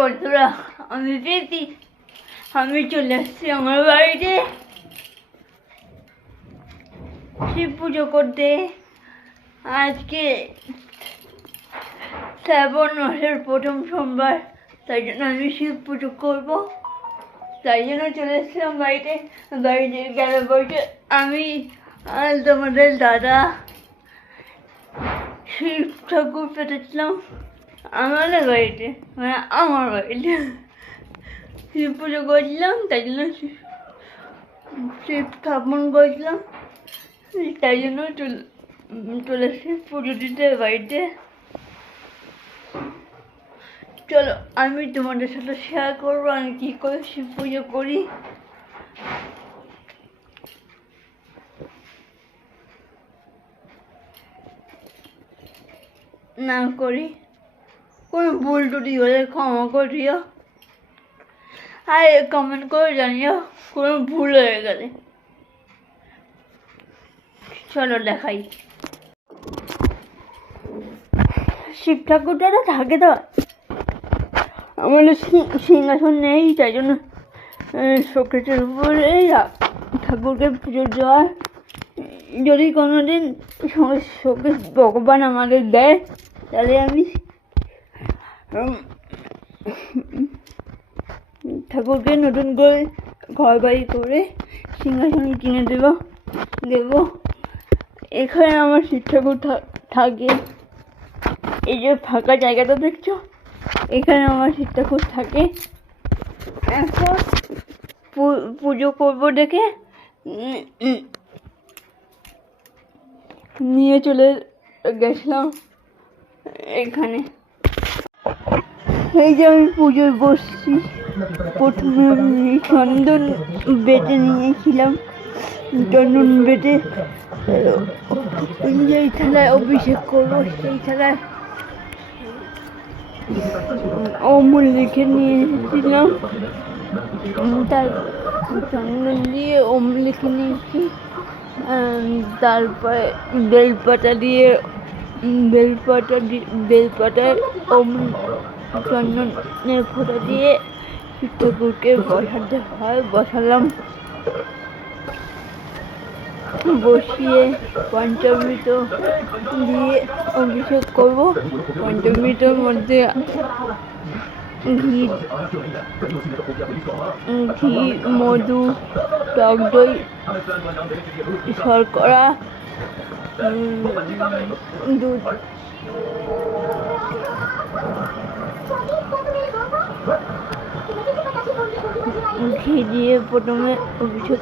বন্ধুরা, আমি প্রীতি। আমি চলে আসছি আমার বাড়িতে শিব পুজো করতে। আজকে শ্রাবণ মাসের প্রথম সোমবার, তাই জন্য আমি শিব পুজো করবো। তাই জন্য চলে এসেছিলাম বাড়িতে গেল বলতে আমি আর তোমাদের দাদা শিব ঠাকুর পেতেছিলাম আমাদের বাড়িতে, মানে আমার বাড়িতে শিব পুজো করেছিলাম। তাই জন্য শিব স্থাপন করেছিলাম, তাই জন্য চলে এসেছি পুজো দিতে বাড়িতে। চলো আমি তোমাদের সাথে শেয়ার করবো আমি কী করে শিব পুজো করি। না করি কোনো ভুল টুটি হলে ক্ষমা করিও, আর কমেন্ট করে জানিও কোনো ভুল হয়ে গেলে। চলো দেখাই। শিব ঠাকুরটা থাকে তো আমাদের সিংহাসন নেই, তাই জন্য শোকেসের উপরে ঠাকুরকে পুজো দেওয়া। যদি কোনোদিন শোকেস ভগবান আমাদের দেয় তাহলে আমি ঠাকুরকে নতুন করে ঘর বাড়ি করে সিংহাসন কিনে দেব। এখানে আমার শিব ঠাকুর থাকে। এই যে ফাঁকা জায়গাটা দেখছো, এখানে আমার শিব ঠাকুর থাকে। এখন পুজো করবো দেখে নিয়ে চলে গেছিলাম এখানে। এই যে আমি পুজোয় বসছি, প্রথমে আমি চন্দন বেটে নিয়েছিলাম। চন্দন বেটে যেই থালায় অভিষেক করবো সেই থালায় অমূল লিখে নিয়ে এসেছিলাম। তার চন্দন দিয়ে অমূল লিখে নিয়েছি। তারপরে বেলপাতায় অমূল চন্দনের ফোঁটা দিয়ে শিব ঠাকুরকে বসালাম। বসিয়ে পঞ্চামৃত দিয়ে অভিষেক করবো। পঞ্চামৃতের মধ্যে ঘি, মধু, টক দই, শর্করা, দুধ ঘি দিয়ে প্রথমে অভিষেক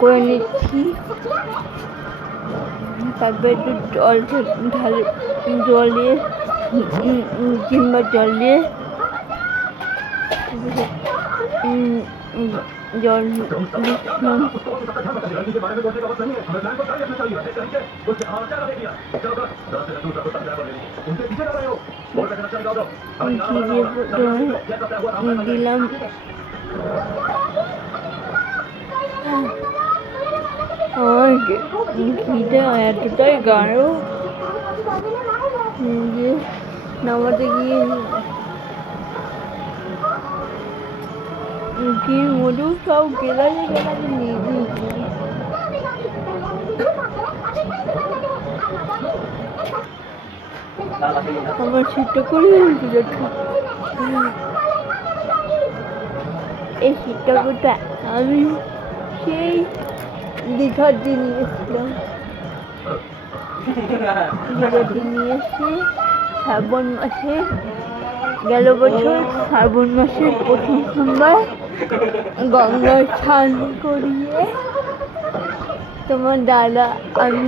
করে নিচ্ছি। তারপরে একটু জল দিয়ে কিংবা জল দিয়ে জল দিচ্ছিলাম। দিলাম আমার ঘিটা এতটাই গাঢ় যে নামাতে গিয়ে ঘি মধু সব গেলাতে নিয়ে দিয়েছি। আমার শীতটা করে এই শীতটাটা আমি সেই দীঘার দিন নিয়ে এসে শ্রাবণ মাসে, গেল বছর শ্রাবণ মাসের প্রথম সোমবার গঙ্গায় স্নান করিয়ে তোমার দাদা আমি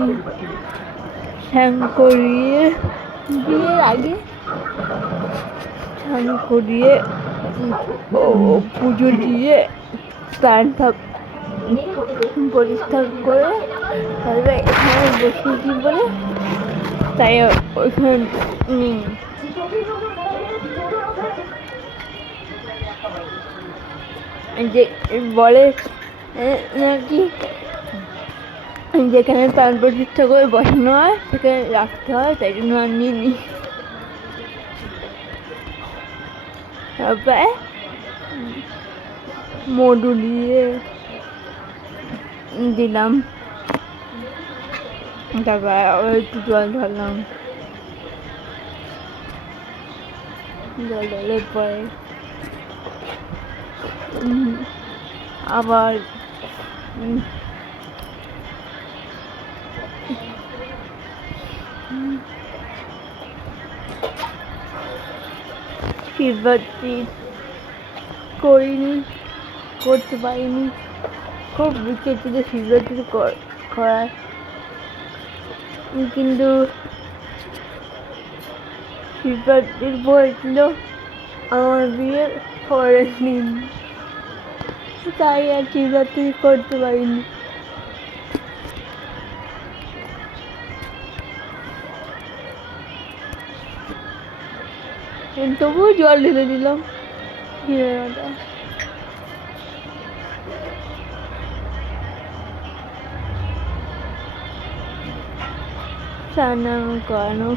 স্নান করিয়ে বিয়ের আগে স্নান করিয়ে পুজো দিয়ে স্নানটা পরিষ্কার করে তারপরে এখানে বসেছি বলে তাই ওইখানে যে বলে নাকি যেখানে প্রাণ প্রতিষ্ঠা করে বসানো হয় সেখানে রাখতে হয়, তাই জন্য আমি নিই। তারপরে মধু দিয়ে দিলাম, তারপরে একটু জল ঢাললাম, জল ঢালার পরে আবার শিবরাত্রি করতে পারিনি, খুব ইচ্ছে ছিল শিবরাত্রি করার, কিন্তু শিবরাত্রির পর ছিল আমার বিয়ের পরের দিন, তাই আর শিবরাত্রি করতে পারিনি। তবুও জল ঢেলে দিলাম স্নান করানো।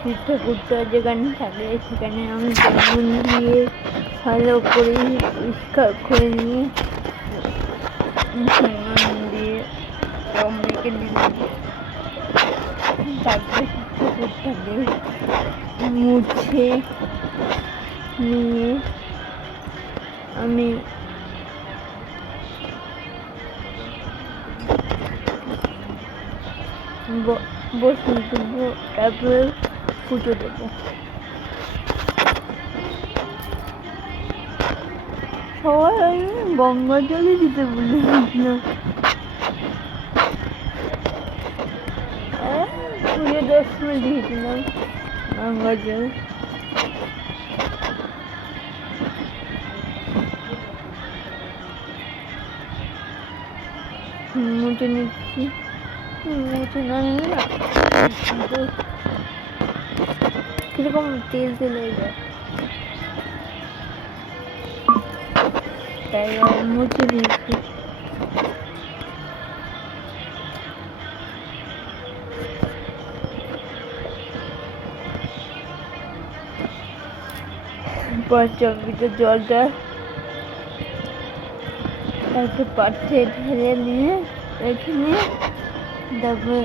শিব ঠাকুরটা যেখানে থাকে সেখানে আমি বেগুন দিয়ে ভালো করে পরিষ্কার করে নিয়ে দিয়ে রং রেখে দিলাম। তারপরে শিব ঠাকুরটাকে মুছে নিয়ে আমি বসিয়ে দেবো, তারপরে পুজো দেবো। সবাই আমি গঙ্গা জলে দিতে বলেছিলাম। পুজো 10 মিনিট দিয়েছিলাম গঙ্গা জল। মুছে নিচ্ছি, মুছে না নিয়ে না কিরকম তেল তেল হয়ে যায়, তাই মুছে দিয়েছি। পঞ্চমৃতের জলটা একটা পাত্রে ঢেলে নিয়ে রেখে নিয়ে তারপরে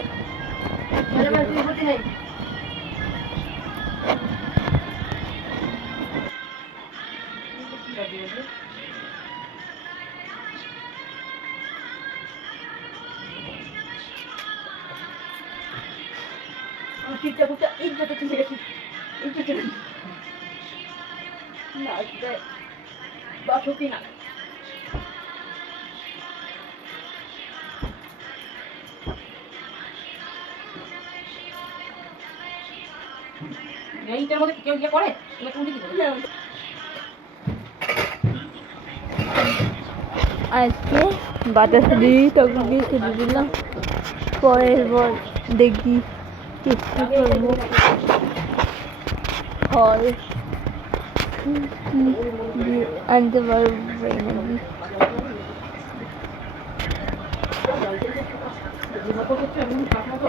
এইটার মধ্যে কেউ ইয়ে করে আজকে বাতাস দিই তখন দিয়ে খেতে দিলাম। পরের বার দেখি চেষ্টা করবো ফল আনতে পারবো নাকি।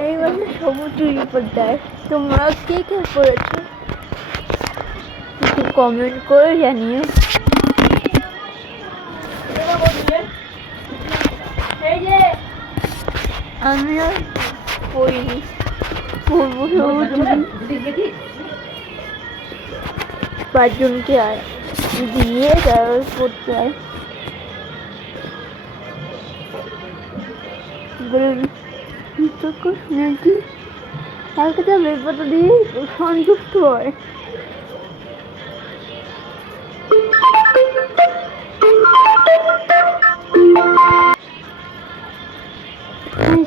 এই বছর সবুজ চুরি পড়তায়। তোমরা কে কে পড়েছো একটু কমেন্ট করে জানিও। আমি আর পড়িনি, পড়বো সবুজ চুরি। 5 জনকে আর দিয়ে তারপর পড়তে হয়। শুনেছি কালকে তো বেলপাতা দিয়ে সন্তুষ্ট হয়।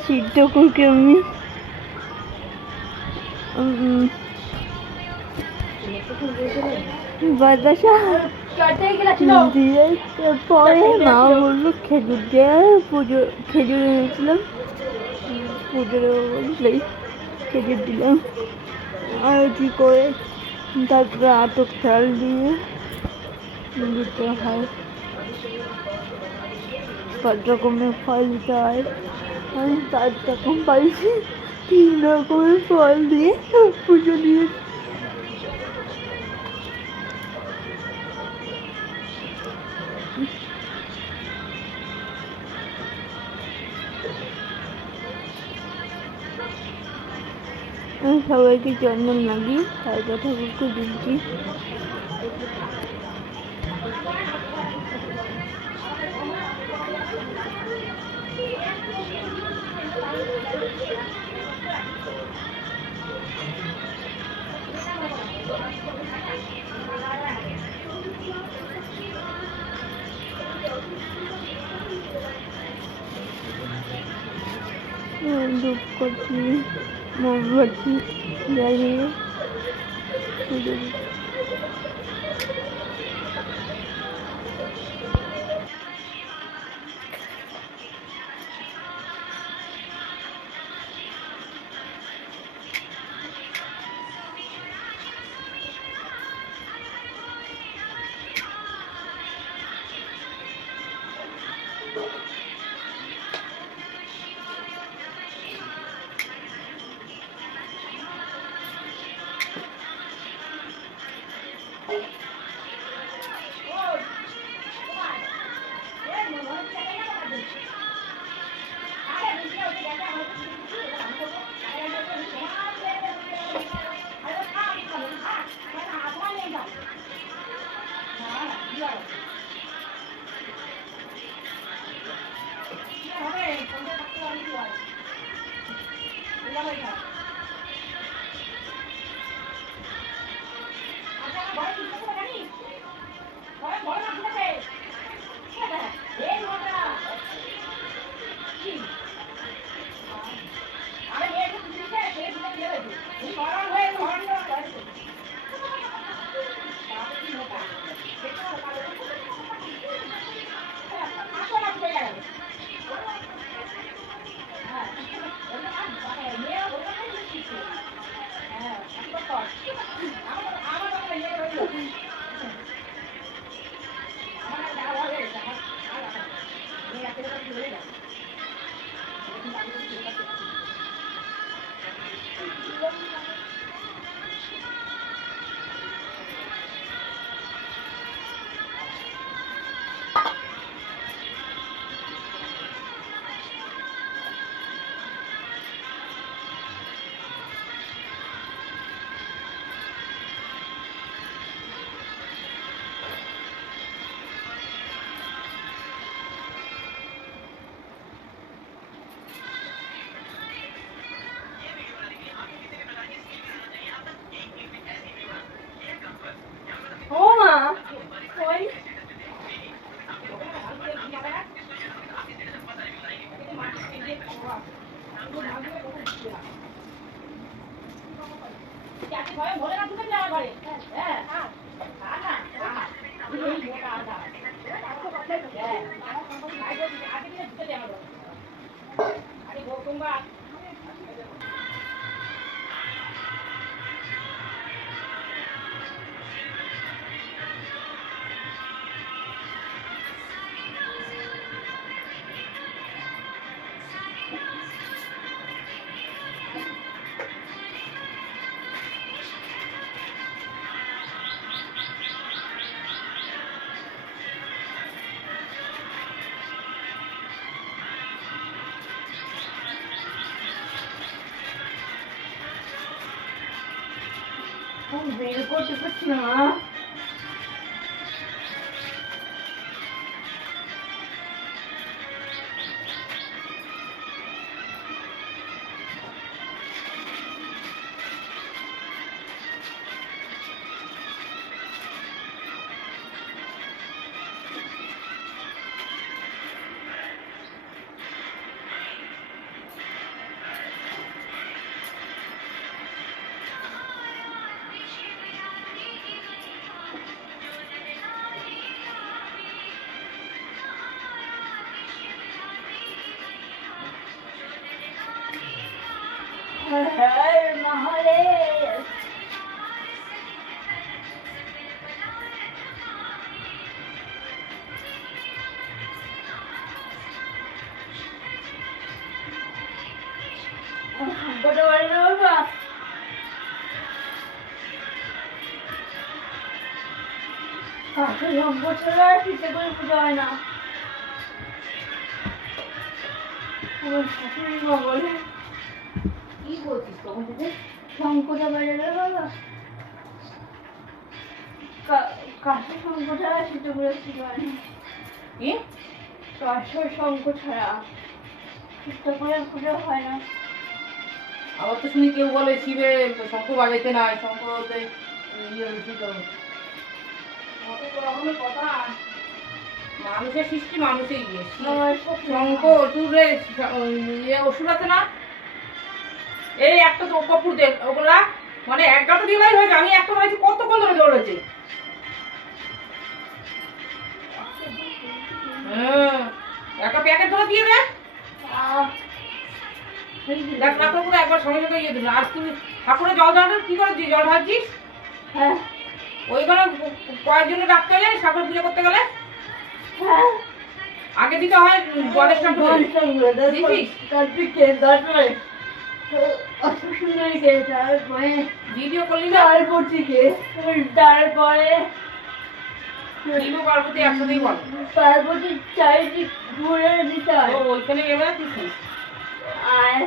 সিদ্ধ করকে আমি বাতাসা দিয়ে পরে মা বললো খেজুর দিয়ে পুজো, খেজুর এনেছিলাম পুজোর বললেই খেজুর দিলাম আরতি করে, তারপরে আটক চাল দিয়ে দিতে হয়। 5 রকমের ফল দিতে হয়। আমি 5 রকম পাইছি, 3 রকমের ফল দিয়ে পুজো দিয়েছি। আমি সবাইকে চন্দন লাগিয়ে তারপর ঠাকুরকে দিচ্ছি। ধূপকাঠি মোমবাতি জ্বালিয়ে পুজো দিচ্ছি। বের করতে পারছি না। हर महादेव। बड़ा बड़ा बाबा हमको चला किसी को पूजा है ना শাশুড়ি মা বলে কি বলছিস তখন থেকে শঙ্কটা বাজারে বাবা কাশি শঙ্ক ছাড়া সেটা বলেছি মানে কি কাশর শঙ্ক ছাড়া ঠিকঠাক করে পুজো হয় না। আবার তো শুনি কেউ বলে শিবে শঙ্খ বাজাইতে নাই, শঙ্খ বলতে ইয়ে কথা মানুষের সৃষ্টি মানুষের ইয়ে শঙ্খ টুরে ইয়ে ওষুধ আছে না, এই একটা তো কপুর দেখ ওগুলা মানে এক গাঁটা দিলেই হয়েছে। আমি একটা বানাইছি কতক্ষণ ধরে দৌড়েছে। হ্যাঁ একটা প্যাকেট ধরে দিয়ে দেখ দেখ ঠাকুরগুলো একবার সঙ্গে সঙ্গে ইয়ে দিল। আর তুই ঠাকুরের জল ঢাল কি করেছিস? জল ঢালছিস? হ্যাঁ ওইখানে কয়েকজনে ডাকতে যায় ঠাকুর পুজো করতে গেলে হ্যাঁ আগে দিতে হয় জলের সঙ্গে ভিডিও করলি না? তারপরে শিব পার্বতী একসাথেই বল পার্বতী চারিদিক ঘুরে দিতে হয় ওইখানে এবার দিচ্ছি। আর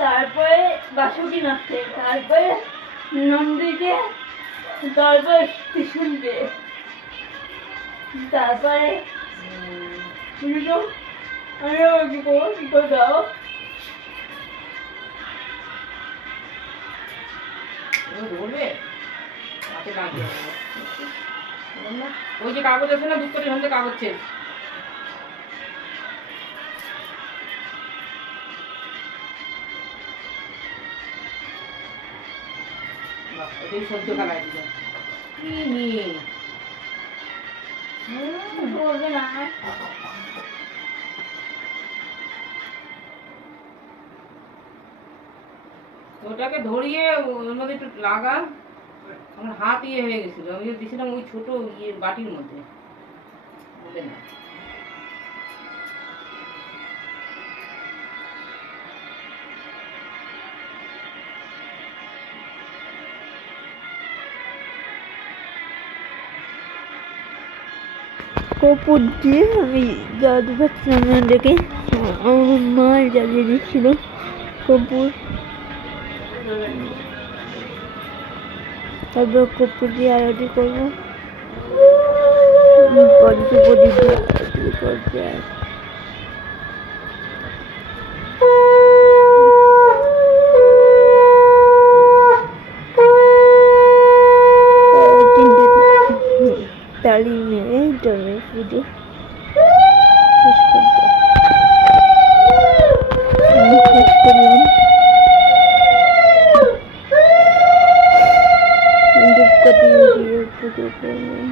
তারপরে বাসুকি নাচতে, তারপরে নন্দীকে, তারপরে কৃষ্ণকে, তারপরে বুঝলো আমি কি করবো কি করে দাও বলবে হাতে লাগিয়ে ওই যে কাগজ আছে না, 2 কোটি সন্ধে কাগজ চেয়ে ওটাই সহ্য খেলায় দিল কি নিয়ে বলবে না ওটাকে ধরিয়ে ওর মধ্যে একটু লাগা। আমার হাত ইয়ে হয়ে গেছিল, আমি দিয়েছিলাম ওই ছোট ইয়ে বাটির মধ্যে বলে না। কপুর দিয়ে আমি জাদু পাচ্ছিলাম না দেখে আমার মা জ্বালিয়ে দিচ্ছিল কপুর। তারপর কপুর দিয়ে আরতি করবো, পঞ্চপদী দিয়ে আরতি করতে তালি মেরে জমে পুজো শেষ করতে শেষ করলাম। ধূপকাঠি দিয়ে পুজো করলাম।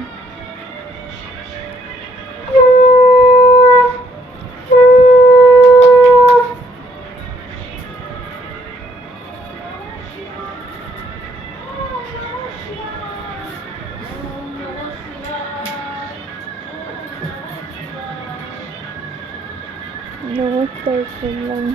নমস্কার করলাম।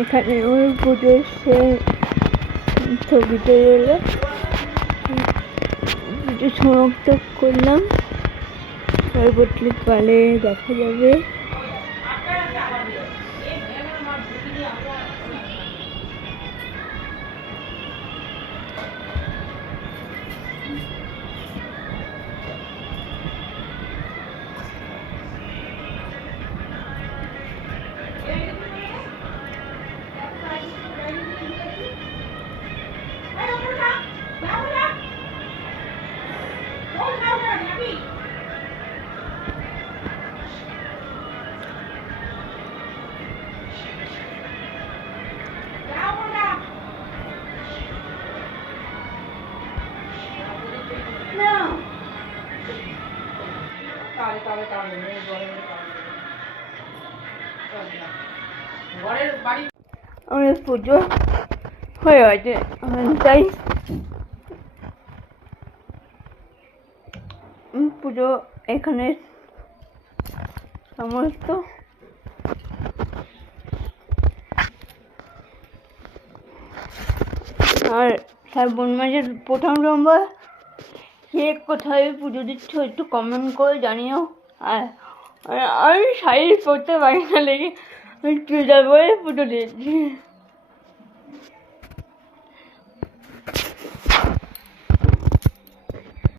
এখানে ওই পুজোর সে ছবিটা এলো, পুজো সমাপ্ত করলাম। পরবর্তীকালে দেখা যাবে। আমাদের পুজো হয়ে গেছে, তাই পুজো এখানে সমস্ত। আর শ্রাবণ মাসের প্রথম সোমবার কে কোথায় পুজো দিচ্ছ একটু কমেন্ট করে জানিও। আর আমি শাড়ি পরতে পারি না লেগে আমি চুড়িদার পরে পুজো দিয়েছি।